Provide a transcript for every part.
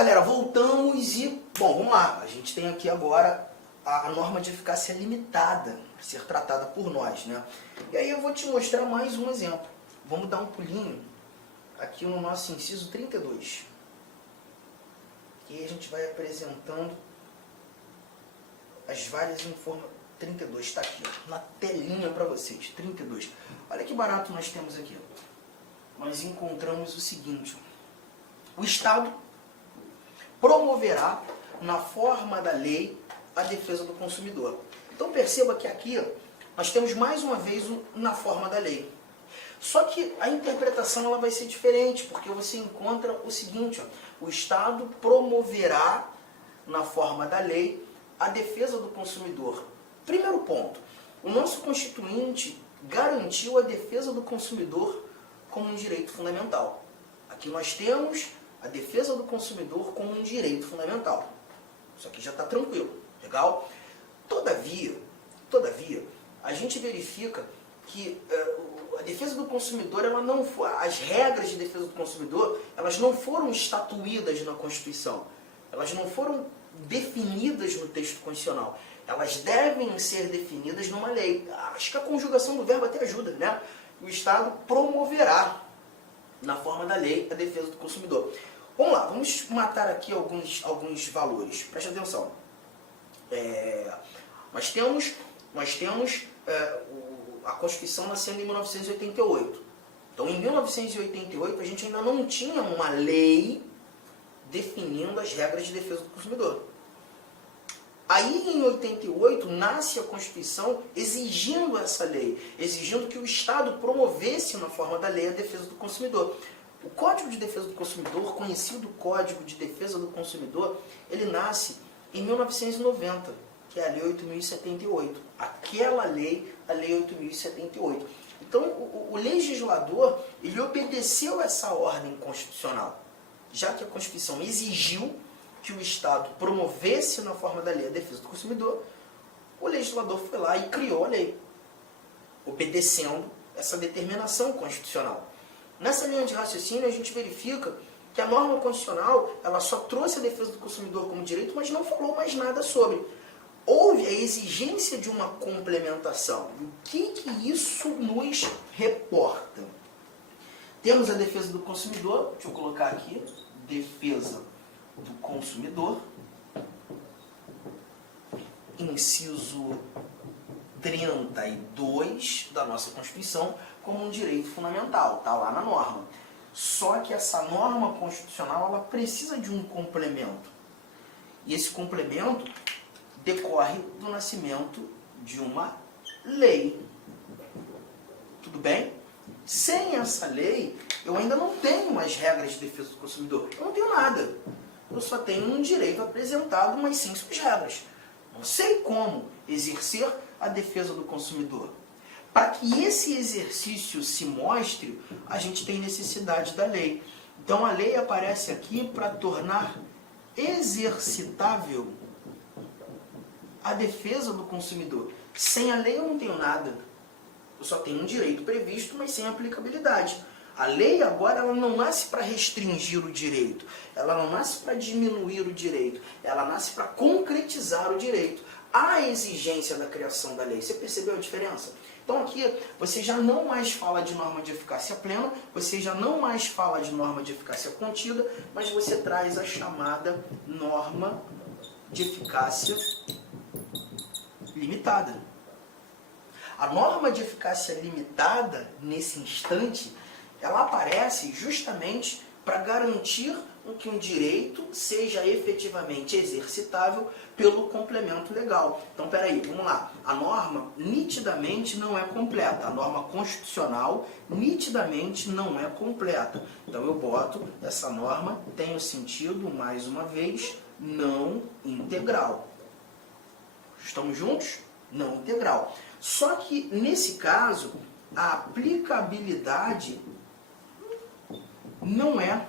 galera, voltamos e, bom, vamos lá. A gente tem aqui agora a norma de eficácia limitada a ser tratada por nós, né? E aí eu vou te mostrar mais um exemplo. Vamos dar um pulinho aqui no nosso inciso 32. E aí a gente vai apresentando as várias informações. 32, está aqui, ó, na telinha para vocês, 32. Olha que barato nós temos aqui. Nós encontramos o seguinte: o Estado promoverá, na forma da lei, a defesa do consumidor. Então perceba que aqui nós temos mais uma vez na forma da lei. Só que a interpretação ela vai ser diferente, porque você encontra o seguinte: ó, o Estado promoverá, na forma da lei, a defesa do consumidor. Primeiro ponto, o nosso Constituinte garantiu a defesa do consumidor como um direito fundamental. Aqui nós temos a defesa do consumidor como um direito fundamental. Isso aqui já está tranquilo, legal? Todavia, a gente verifica que a defesa do consumidor, as regras de defesa do consumidor, elas não foram estatuídas na Constituição. Elas não foram definidas no texto constitucional. Elas devem ser definidas numa lei. Acho que a conjugação do verbo até ajuda, né? O Estado promoverá, na forma da lei, a defesa do consumidor. Vamos lá, vamos matar aqui alguns valores. Preste atenção. Nós temos a Constituição nascendo em 1988. Então, em 1988, a gente ainda não tinha uma lei definindo as regras de defesa do consumidor. Aí, em 88, nasce a Constituição exigindo essa lei, exigindo que o Estado promovesse, na forma da lei, a defesa do consumidor. O Código de Defesa do Consumidor, conhecido Código de Defesa do Consumidor, ele nasce em 1990, que é a Lei 8.078. Aquela lei, a Lei 8.078. Então, o legislador, ele obedeceu essa ordem constitucional, já que a Constituição exigiu que o Estado promovesse, na forma da lei, a defesa do consumidor, o legislador foi lá e criou a lei, obedecendo essa determinação constitucional. Nessa linha de raciocínio, a gente verifica que a norma constitucional ela só trouxe a defesa do consumidor como direito, mas não falou mais nada sobre. Houve a exigência de uma complementação. E o que isso nos reporta? Temos a defesa do consumidor, deixa eu colocar aqui, defesa do consumidor, inciso 32 da nossa Constituição, como um direito fundamental, está lá na norma. Só que essa norma constitucional ela precisa de um complemento. E esse complemento decorre do nascimento de uma lei. Tudo bem? Sem essa lei, eu ainda não tenho as regras de defesa do consumidor. Eu não tenho nada. Eu só tenho um direito apresentado, mas sem suas regras. Não sei como exercer a defesa do consumidor. Para que esse exercício se mostre, a gente tem necessidade da lei. Então a lei aparece aqui para tornar exercitável a defesa do consumidor. Sem a lei eu não tenho nada. Eu só tenho um direito previsto, mas sem aplicabilidade. A lei agora ela não nasce para restringir o direito, ela não nasce para diminuir o direito, ela nasce para concretizar o direito. Há exigência da criação da lei. Você percebeu a diferença? Então aqui você já não mais fala de norma de eficácia plena, você já não mais fala de norma de eficácia contida, mas você traz a chamada norma de eficácia limitada. A norma de eficácia limitada, nesse instante, ela aparece justamente para garantir que um direito seja efetivamente exercitável pelo complemento legal. Então, peraí, vamos lá. A norma nitidamente não é completa. A norma constitucional nitidamente não é completa. Então, eu boto essa norma, tem o sentido, mais uma vez, não integral. Estamos juntos? Não integral. Só que, nesse caso, a aplicabilidade não é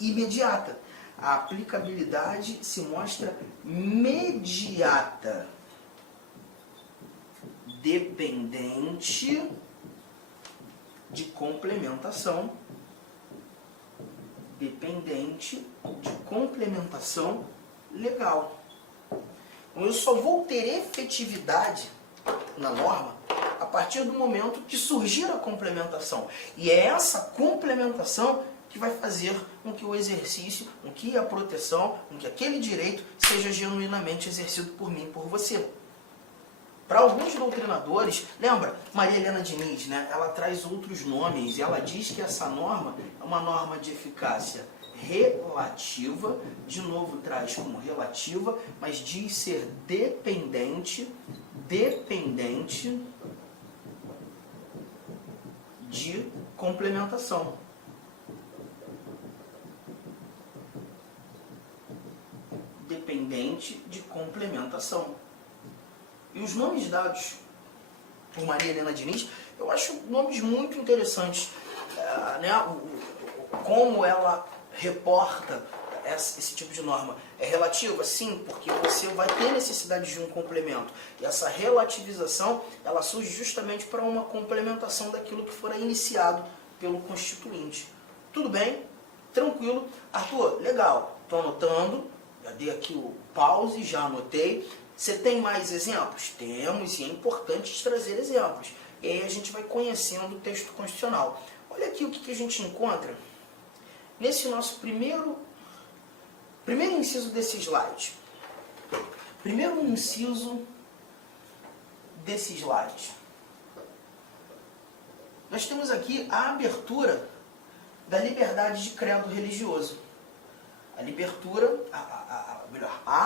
imediata. A aplicabilidade se mostra mediata, dependente de complementação dependente de complementação legal. Então, eu só vou ter efetividade na norma a partir do momento que surgir a complementação. E é essa complementação que vai fazer com que o exercício, com que a proteção, com que aquele direito seja genuinamente exercido por mim e por você. Para alguns doutrinadores, lembra, Maria Helena Diniz, né, ela traz outros nomes, e ela diz que essa norma é uma norma de eficácia relativa, de novo traz como relativa, mas diz ser dependente de complementação. Dependente de complementação. E os nomes dados por Maria Helena Diniz, eu acho nomes muito interessantes, né? Como ela reporta esse tipo de norma. É relativa? Sim, porque você vai ter necessidade de um complemento. E essa relativização, ela surge justamente para uma complementação daquilo que fora iniciado pelo constituinte. Tudo bem? Tranquilo? Arthur, legal. Estou anotando. Já dei aqui o pause, já anotei. Você tem mais exemplos? Temos, e é importante trazer exemplos. E aí a gente vai conhecendo o texto constitucional. Olha aqui o que a gente encontra nesse nosso primeiro inciso desse slide. Primeiro inciso desse slide. Nós temos aqui a abertura da liberdade de credo religioso. A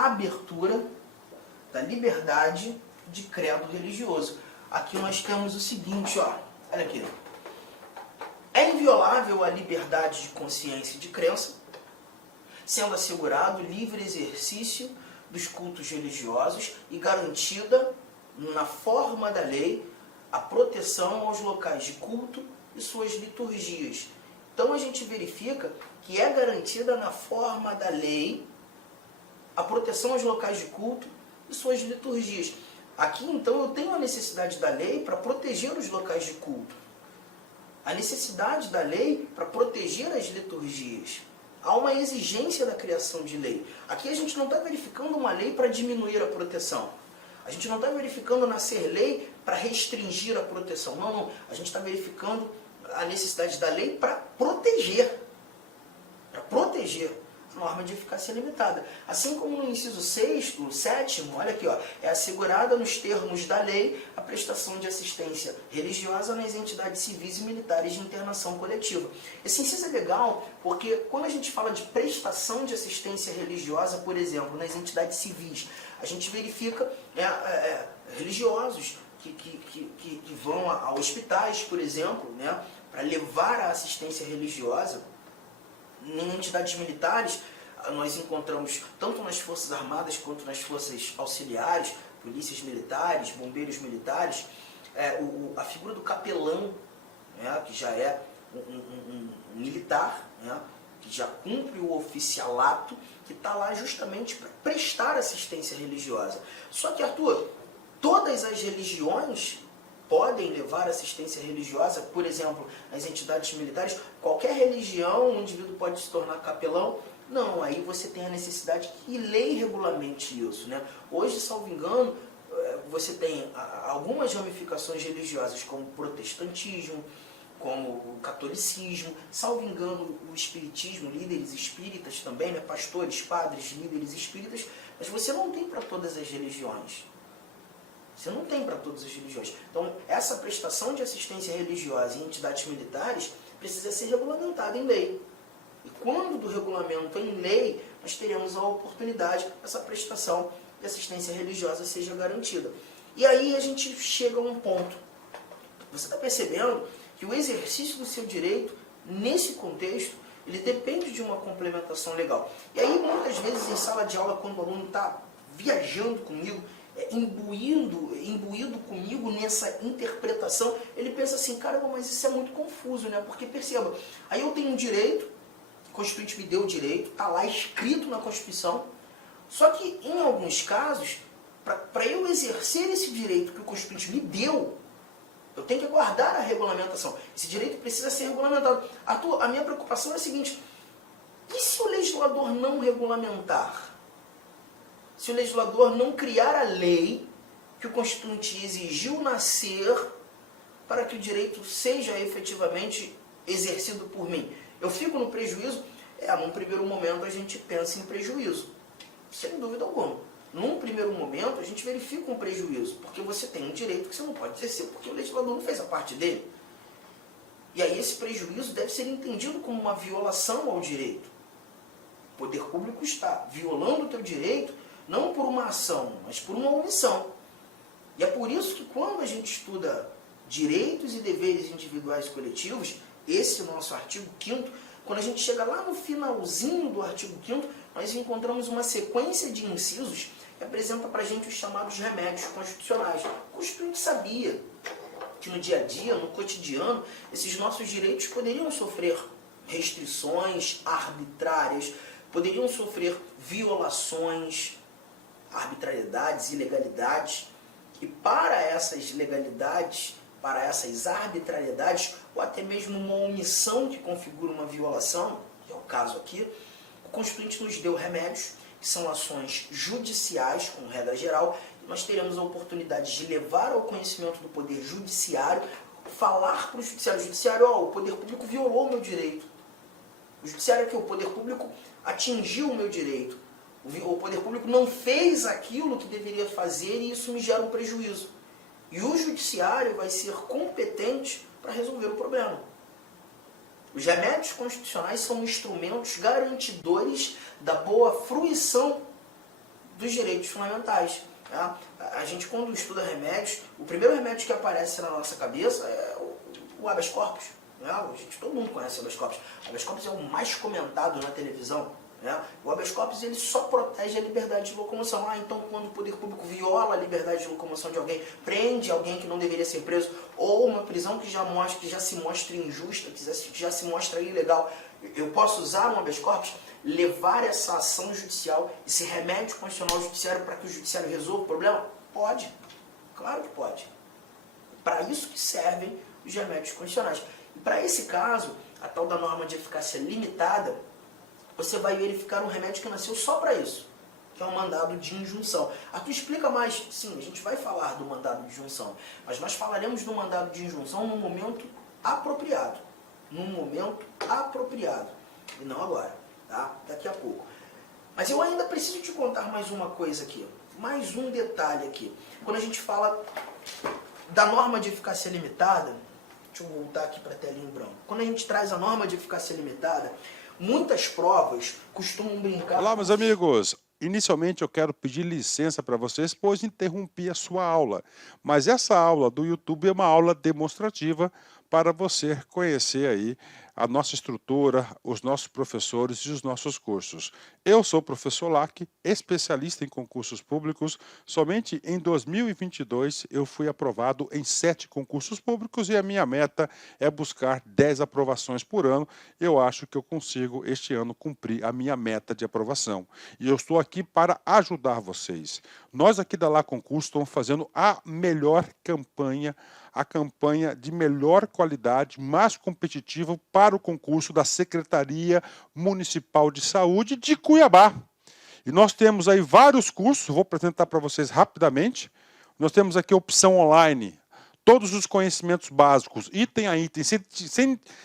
abertura da liberdade de credo religioso. Aqui nós temos o seguinte, ó, olha aqui. É inviolável a liberdade de consciência e de crença, sendo assegurado o livre exercício dos cultos religiosos e garantida, na forma da lei, a proteção aos locais de culto e suas liturgias. Então a gente verifica que é garantida na forma da lei a proteção aos locais de culto e suas liturgias. Aqui então eu tenho a necessidade da lei para proteger os locais de culto. A necessidade da lei para proteger as liturgias. Há uma exigência da criação de lei. Aqui a gente não está verificando uma lei para diminuir a proteção. A gente não está verificando nascer lei para restringir a proteção. Não, não. A gente está verificando a necessidade da lei para proteger. Para proteger. Norma de eficácia limitada. Assim como no inciso 6º, 7º, olha aqui, ó, é assegurada nos termos da lei a prestação de assistência religiosa nas entidades civis e militares de internação coletiva. Esse inciso é legal porque quando a gente fala de prestação de assistência religiosa, por exemplo, nas entidades civis, a gente verifica religiosos que vão a hospitais, por exemplo, né, para levar a assistência religiosa. Em entidades militares, nós encontramos, tanto nas Forças Armadas quanto nas Forças Auxiliares, polícias militares, bombeiros militares, a figura do capelão, né, que já é um militar, né, que já cumpre o oficialato, que está lá justamente para prestar assistência religiosa. Só que, Arthur, todas as religiões podem levar assistência religiosa, por exemplo, nas entidades militares. Qualquer religião, um indivíduo pode se tornar capelão? Não, aí você tem a necessidade que lei regulamente isso, né? Hoje, salvo engano, você tem algumas ramificações religiosas, como o protestantismo, como o catolicismo, salvo engano, o espiritismo, líderes espíritas também, né? Pastores, padres, líderes espíritas, mas você não tem para todas as religiões. Você não tem para todas as religiões. Então, essa prestação de assistência religiosa em entidades militares precisa ser regulamentada em lei. E quando do regulamento em lei, nós teremos a oportunidade que essa prestação de assistência religiosa seja garantida. E aí a gente chega a um ponto. Você está percebendo que o exercício do seu direito, nesse contexto, ele depende de uma complementação legal. E aí, muitas vezes, em sala de aula, quando o aluno está viajando comigo, imbuído comigo nessa interpretação, ele pensa assim, caramba, mas isso é muito confuso, né? Porque perceba, aí eu tenho um direito, o Constituinte me deu o direito, está lá escrito na Constituição, só que em alguns casos, para eu exercer esse direito que o Constituinte me deu, eu tenho que aguardar a regulamentação. Esse direito precisa ser regulamentado. Arthur, a minha preocupação é a seguinte, E se o legislador não regulamentar? Se o legislador não criar a lei que o Constituinte exigiu nascer para que o direito seja efetivamente exercido por mim? Eu fico no prejuízo? Num primeiro momento a gente pensa em prejuízo, sem dúvida alguma. Num primeiro momento a gente verifica um prejuízo, porque você tem um direito que você não pode exercer, porque o legislador não fez a parte dele. E aí esse prejuízo deve ser entendido como uma violação ao direito. O poder público está violando o teu direito, não por uma ação, mas por uma omissão. E é por isso que quando a gente estuda direitos e deveres individuais e coletivos, esse nosso artigo 5º, quando a gente chega lá no finalzinho do artigo 5º, nós encontramos uma sequência de incisos que apresenta para a gente os chamados remédios constitucionais. O Constituinte sabia que no dia a dia, no cotidiano, esses nossos direitos poderiam sofrer restrições arbitrárias, poderiam sofrer violações, arbitrariedades, ilegalidades. E para essas ilegalidades, para essas arbitrariedades, ou até mesmo uma omissão que configura uma violação, que é o caso aqui, o Constituinte nos deu remédios, que são ações judiciais, com regra geral, e nós teremos a oportunidade de levar ao conhecimento do Poder Judiciário, falar para o Judiciário, o Poder Público violou o meu direito. O Judiciário aqui, o Poder Público atingiu o meu direito. O Poder Público não fez aquilo que deveria fazer e isso me gera um prejuízo. E o Judiciário vai ser competente para resolver o problema. Os remédios constitucionais são instrumentos garantidores da boa fruição dos direitos fundamentais. Tá? A gente, quando estuda remédios, o primeiro remédio que aparece na nossa cabeça é o habeas corpus. Né? Todo mundo conhece o habeas corpus. O habeas corpus é o mais comentado na televisão. Né? O habeas corpus ele só protege a liberdade de locomoção. Então quando o poder público viola a liberdade de locomoção de alguém, prende alguém que não deveria ser preso, ou uma prisão que já se mostra injusta, que já se mostra ilegal, eu posso usar um habeas corpus, levar essa ação judicial, esse remédio constitucional ao judiciário para que o judiciário resolva o problema? Pode, claro que pode. Para isso que servem os remédios constitucionais. E para esse caso, a tal da norma de eficácia limitada, você vai verificar um remédio que nasceu só para isso, que é o mandado de injunção. Aqui explica mais, sim, a gente vai falar do mandado de injunção, mas nós falaremos do mandado de injunção num momento apropriado. Num momento apropriado. E não agora, tá? Daqui a pouco. Mas eu ainda preciso te contar mais uma coisa aqui, mais um detalhe aqui. Quando a gente fala da norma de eficácia limitada, deixa eu voltar aqui para a telinha em branco. Quando a gente traz a norma de eficácia limitada, muitas provas costumam brincar... Olá, meus amigos. Inicialmente eu quero pedir licença para vocês, pois interrompi a sua aula. Mas essa aula do YouTube é uma aula demonstrativa para você conhecer aí a nossa estrutura, os nossos professores e os nossos cursos. Eu sou o professor Lac, especialista em concursos públicos. Somente em 2022 eu fui aprovado em 7 concursos públicos e a minha meta é buscar 10 aprovações por ano. Eu acho que eu consigo este ano cumprir a minha meta de aprovação. E eu estou aqui para ajudar vocês. Nós aqui da Lá Concurso estamos fazendo a melhor campanha, a campanha de melhor qualidade, mais competitiva para o concurso da Secretaria Municipal de Saúde de Cuiabá. E nós temos aí vários cursos, vou apresentar para vocês rapidamente. Nós temos aqui a opção online, todos os conhecimentos básicos, item a item,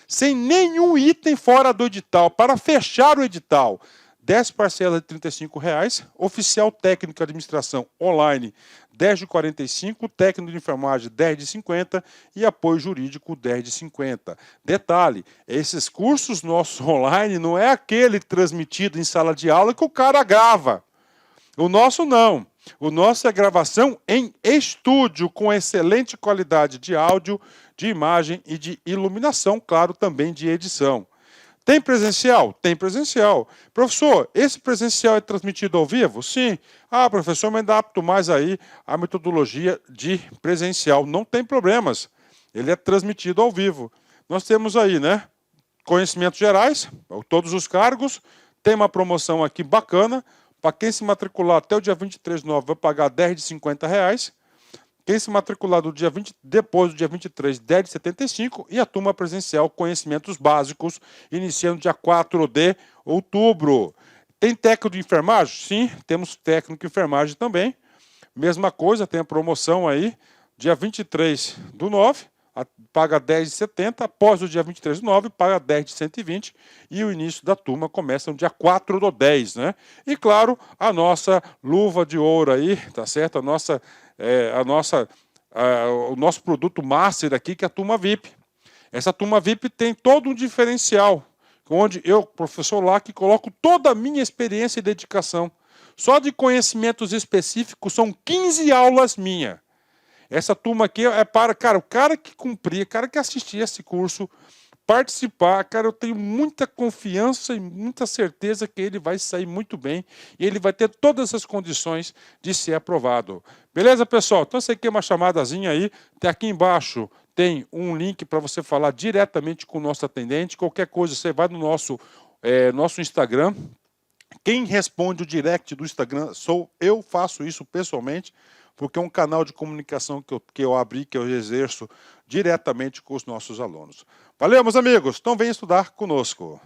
sem nenhum item fora do edital, para fechar o edital. 10 parcelas de R$ 35,00, oficial técnico de administração online 10 de 45, técnico de enfermagem 10 de 50 e apoio jurídico 10 de 50. Detalhe, esses cursos nossos online não é aquele transmitido em sala de aula que o cara grava. O nosso não. O nosso é gravação em estúdio com excelente qualidade de áudio, de imagem e de iluminação, claro, também de edição. Tem presencial? Tem presencial. Professor, esse presencial é transmitido ao vivo? Sim. Ah, professor, mas adapto mais aí a metodologia de presencial. Não tem problemas. Ele é transmitido ao vivo. Nós temos aí, né? Conhecimentos gerais, todos os cargos. Tem uma promoção aqui bacana. Para quem se matricular até o dia 23/9 vai pagar 10 de R$ 50,00. Quem se matricular depois do dia 23, 10,75, e a turma presencial Conhecimentos Básicos, iniciando dia 4 de outubro. Tem técnico de enfermagem? Sim, temos técnico de enfermagem também. Mesma coisa, tem a promoção aí, dia 23 do 9, paga 10,70, após o dia 23 do 9, paga 10 de 120, e o início da turma começa no dia 4 do 10, né? E claro, a nossa luva de ouro aí, tá certo? O nosso produto master aqui, que é a turma VIP. Essa turma VIP tem todo um diferencial, onde eu, professor Lac, coloco toda a minha experiência e dedicação. Só de conhecimentos específicos são 15 aulas minhas. Essa turma aqui é para, cara, o cara que cumprir, o cara que assistir esse curso, participar, cara, eu tenho muita confiança e muita certeza que ele vai sair muito bem e ele vai ter todas as condições de ser aprovado. Beleza, pessoal? Então, essa aqui é uma chamadazinha aí, tem aqui embaixo, tem um link para você falar diretamente com o nosso atendente. Qualquer coisa, você vai no nosso Instagram. Quem responde o direct do Instagram sou eu, faço isso pessoalmente, porque é um canal de comunicação que eu abri, que eu exerço diretamente com os nossos alunos. Valeu, meus amigos. Então, venham estudar conosco.